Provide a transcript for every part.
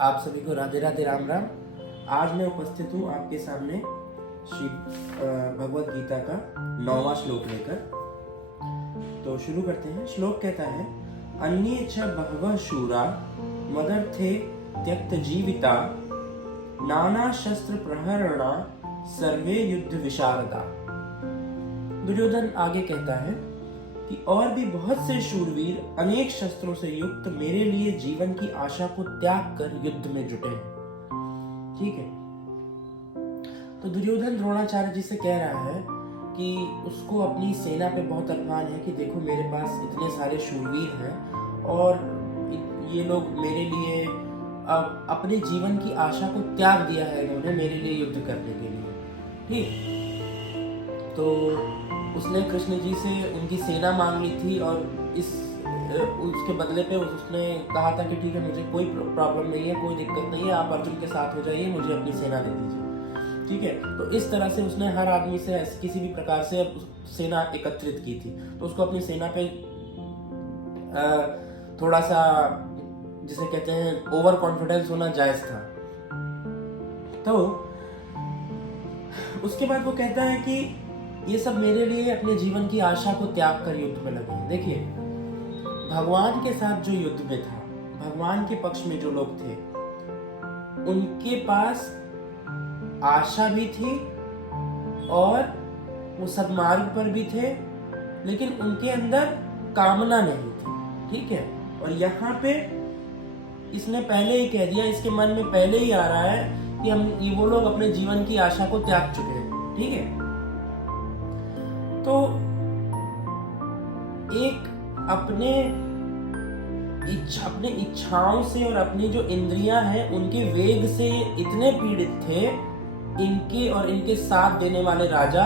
आप सभी को राधे राधे राम राम। आज मैं उपस्थित हूँ आपके सामने श्री भगवत गीता का 9वां श्लोक लेकर। तो शुरू करते हैं। श्लोक कहता है, अन्ये च बहवः शूरा मदर्थे त्यक्त जीविता नाना शस्त्र प्रहरणा सर्वे युद्ध विशारदा। दुर्योधन आगे कहता है कि और भी बहुत से शूरवीर अनेक शस्त्रों से युक्त मेरे लिए जीवन की आशा को त्याग कर युद्ध में जुटे हैं। ठीक है। तो दुर्योधन द्रोणाचार्य जी से कह रहा है कि उसको अपनी सेना पे बहुत अभिमान है कि देखो मेरे पास इतने सारे शूरवीर हैं और ये लोग मेरे लिए अपने जीवन की आशा को त्याग दिया है इन्होंने मेरे लिए युद्ध करने के लिए। ठीक। तो उसने कृष्ण जी से उनकी सेना मांग ली थी और उसके बदले पे उसने कहा था कि ठीक है, मुझे कोई प्रॉब्लम नहीं है, कोई दिक्कत नहीं है, आप अर्जुन के साथ हो जाइए, मुझे अपनी सेना दे दीजिए। ठीक है। तो इस तरह से उसने हर आदमी से किसी भी प्रकार से सेना एकत्रित की थी। तो उसको अपनी सेना पे थोड़ा सा जिसे कहते हैं ओवर कॉन्फिडेंस होना जायज था। तो उसके बाद वो कहता है कि ये सब मेरे लिए अपने जीवन की आशा को त्याग कर युद्ध में लगे। देखिए, भगवान के साथ जो युद्ध में था, भगवान के पक्ष में जो लोग थे, उनके पास आशा भी थी और वो सद्मार्ग पर भी थे, लेकिन उनके अंदर कामना नहीं थी। ठीक है। और यहाँ पे इसने पहले ही कह दिया, इसके मन में पहले ही आ रहा है कि वो लोग अपने जीवन की आशा को त्याग चुके हैं। ठीक है। तो एक अपने इच्छाओं से और अपनी जो इंद्रियां हैं उनके वेग से इतने पीड़ित थे इनके और इनके साथ देने वाले राजा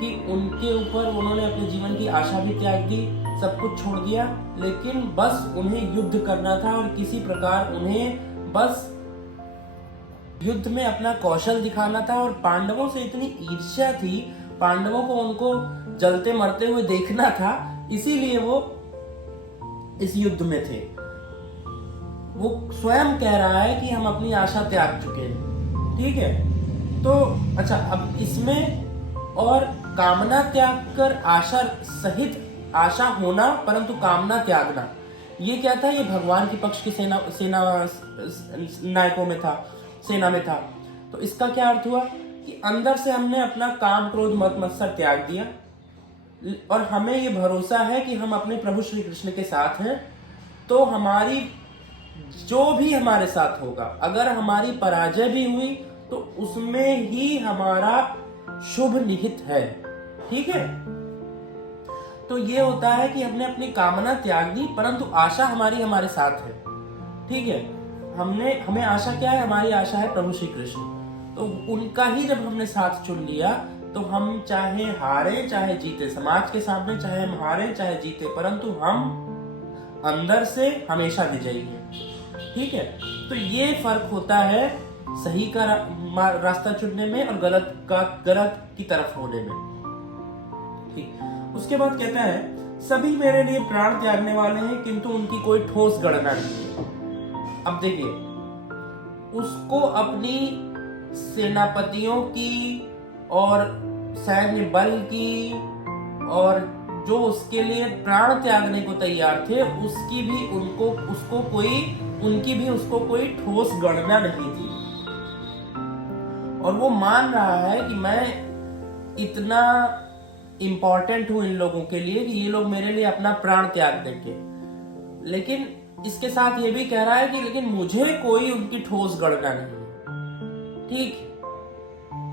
कि उनके ऊपर उन्होंने अपने जीवन की आशा भी त्याग दी, सब कुछ छोड़ दिया, लेकिन बस उन्हें युद्ध करना था और किसी प्रकार उन्हें बस युद्ध में अपना कौशल दिखाना था। और पांडवों से इतनी ईर्ष्या थी, पांडवों को उनको जलते मरते हुए देखना था, इसीलिए वो इस युद्ध में थे। वो स्वयं कह रहा है कि हम अपनी आशा त्याग चुके हैं। ठीक है। तो अच्छा, अब इसमें और कामना त्याग कर आशा सहित आशा होना परंतु कामना त्यागना, ये क्या था? ये भगवान के पक्ष की सेना नायकों में था, सेना में था। तो इसका क्या अर्थ हुआ कि अंदर से हमने अपना काम क्रोध मद मत्सर त्याग दिया और हमें ये भरोसा है कि हम अपने प्रभु श्री कृष्ण के साथ हैं। तो हमारी जो भी हमारे साथ होगा, अगर हमारी पराजय भी हुई तो उसमें ही हमारा शुभ निहित है। ठीक है। तो ये होता है कि हमने अपनी कामना त्याग दी परंतु आशा हमारे साथ है। ठीक है। हमें आशा क्या है? हमारी आशा है प्रभु श्री कृष्ण। तो उनका ही जब हमने साथ चुन लिया तो हम चाहे हारे चाहे जीते, समाज के सामने चाहे हम हारे चाहे जीते, परंतु हम अंदर से हमेशा विजयी हैं। ठीक है। तो ये फर्क होता है सही का रास्ता चुनने में और गलत की तरफ होने में। ठीक। उसके बाद कहता है, सभी मेरे लिए प्राण त्यागने वाले हैं किंतु उनकी कोई ठोस गणना नहीं है। अब देखिए, उसको अपनी सेनापतियों की और सैन्य बल की और जो उसके लिए प्राण त्यागने को तैयार थे उनकी भी उसको कोई ठोस गणना नहीं थी। और वो मान रहा है कि मैं इतना इंपॉर्टेंट हूं इन लोगों के लिए कि ये लोग मेरे लिए अपना प्राण त्याग देंगे, लेकिन इसके साथ ये भी कह रहा है कि लेकिन मुझे कोई उनकी ठोस गणना नहीं है। ठीक।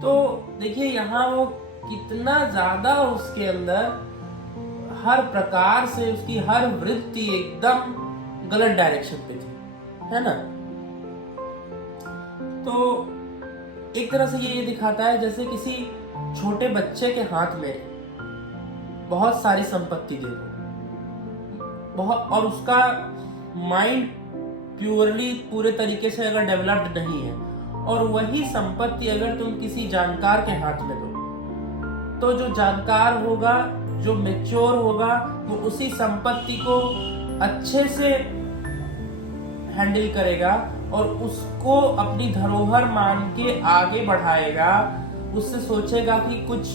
तो देखिए यहाँ वो कितना ज्यादा उसके अंदर हर प्रकार से उसकी हर वृत्ति एकदम गलत डायरेक्शन पे थी, है ना। तो एक तरह से ये दिखाता है जैसे किसी छोटे बच्चे के हाथ में बहुत सारी संपत्ति दे दो, बहुत, और उसका माइंड पूरे तरीके से अगर डेवलप्ड नहीं है, और वही संपत्ति अगर तुम किसी जानकार के हाथ में दो तो जो जानकार होगा, जो मैच्योर होगा, वो उसी संपत्ति को अच्छे से हैंडल करेगा और उसको अपनी धरोहर मान के आगे बढ़ाएगा, उससे सोचेगा कि कुछ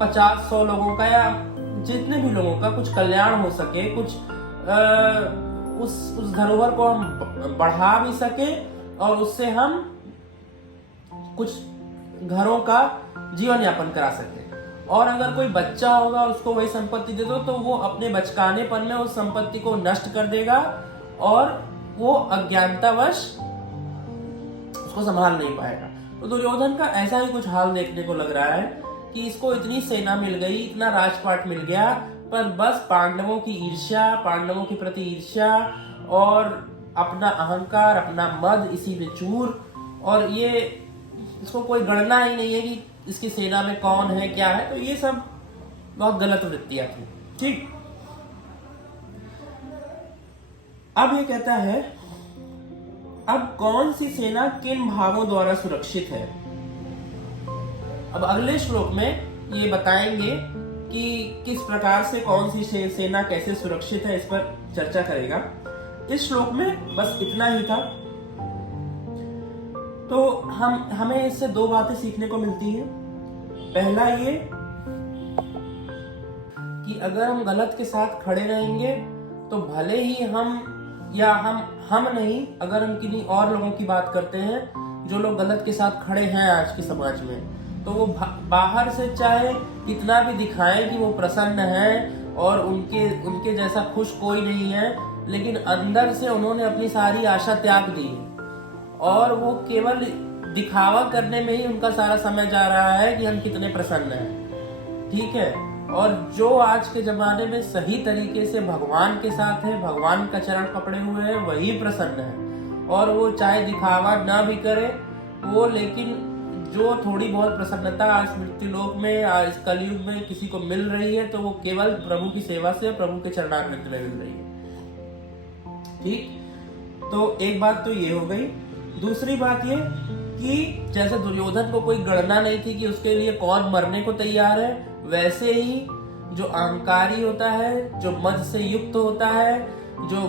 50-100 लोगों का या जितने भी लोगों का कुछ कल्याण हो सके, कुछ उस धरोहर को हम बढ़ा भी सके और उससे हम कुछ घरों का जीवन यापन करा सकते हैं। और अगर कोई बच्चा होगा और उसको वही संपत्ति दे दो तो वो अपने बचकानेपन में उस संपत्ति को नष्ट कर देगा और वो अज्ञानतावश उसको संभाल नहीं पाएगा। तो दुर्योधन का ऐसा ही कुछ हाल देखने को लग रहा है कि इसको इतनी सेना मिल गई, इतना राजपाट मिल गया, पर बस पांडवों की ईर्ष्या, पांडवों के प्रति ईर्ष्या और अपना अहंकार, अपना मद इसी में चूर, और ये इसको कोई गणना ही नहीं है कि इसकी सेना में कौन है क्या है। तो ये सब बहुत गलत वृत्तियां थी। ठीक, अब ये कहता है अब कौन सी सेना किन भावों द्वारा सुरक्षित है। अब अगले श्लोक में ये बताएंगे कि किस प्रकार से कौन सी सेना कैसे सुरक्षित है, इस पर चर्चा करेगा। इस श्लोक में बस इतना ही था। तो हमें इससे दो बातें सीखने को मिलती हैं। पहला ये कि अगर हम गलत के साथ खड़े रहेंगे तो भले ही हम नहीं, अगर हम किन्हीं और लोगों की बात करते हैं जो लोग गलत के साथ खड़े हैं आज के समाज में, तो वो बाहर से चाहे कितना भी दिखाएं कि वो प्रसन्न हैं और उनके जैसा खुश कोई नहीं है, लेकिन अंदर से उन्होंने अपनी सारी आशा त्याग दी और वो केवल दिखावा करने में ही उनका सारा समय जा रहा है कि हम कितने प्रसन्न हैं। ठीक है, और जो आज के जमाने में सही तरीके से भगवान के साथ है, भगवान का चरण पकड़े हुए हैं, वही प्रसन्न है। और वो चाहे दिखावा ना भी करे वो, लेकिन जो थोड़ी बहुत प्रसन्नता आज मृत्यु लोक में, आज कलयुग में किसी को मिल रही है तो वो केवल प्रभु की सेवा से, प्रभु के चरणारविंद में मिल रही है। ठीक, तो एक बात तो ये हो गई। दूसरी बात ये कि जैसे दुर्योधन को कोई गणना नहीं थी कि उसके लिए कौन मरने को तैयार है, वैसे ही जो अहंकारी होता है, जो मद से युक्त होता है, जो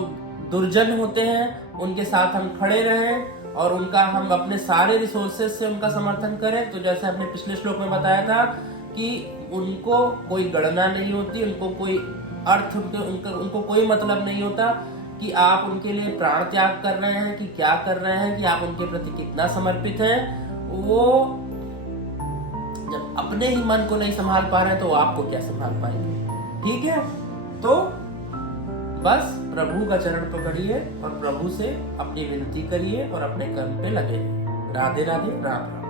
दुर्जन होते हैं, उनके साथ हम खड़े रहें और उनका हम अपने सारे रिसोर्सेज से उनका समर्थन करें। तो जैसे हमने पिछले श्लोक में बताया था कि उनको कोई गणना नहीं होती, उनको कोई अर्थ, उनको कोई मतलब नहीं होता कि आप उनके लिए प्राण त्याग कर रहे हैं कि क्या कर रहे हैं, कि आप उनके प्रति कितना समर्पित हैं। वो जब अपने ही मन को नहीं संभाल पा रहे हैं तो आपको क्या संभाल पाएंगे। ठीक है, तो बस प्रभु का चरण पकड़िए और प्रभु से अपनी विनती करिए और अपने कर्म पे लगे। राधे राधे, राम राम।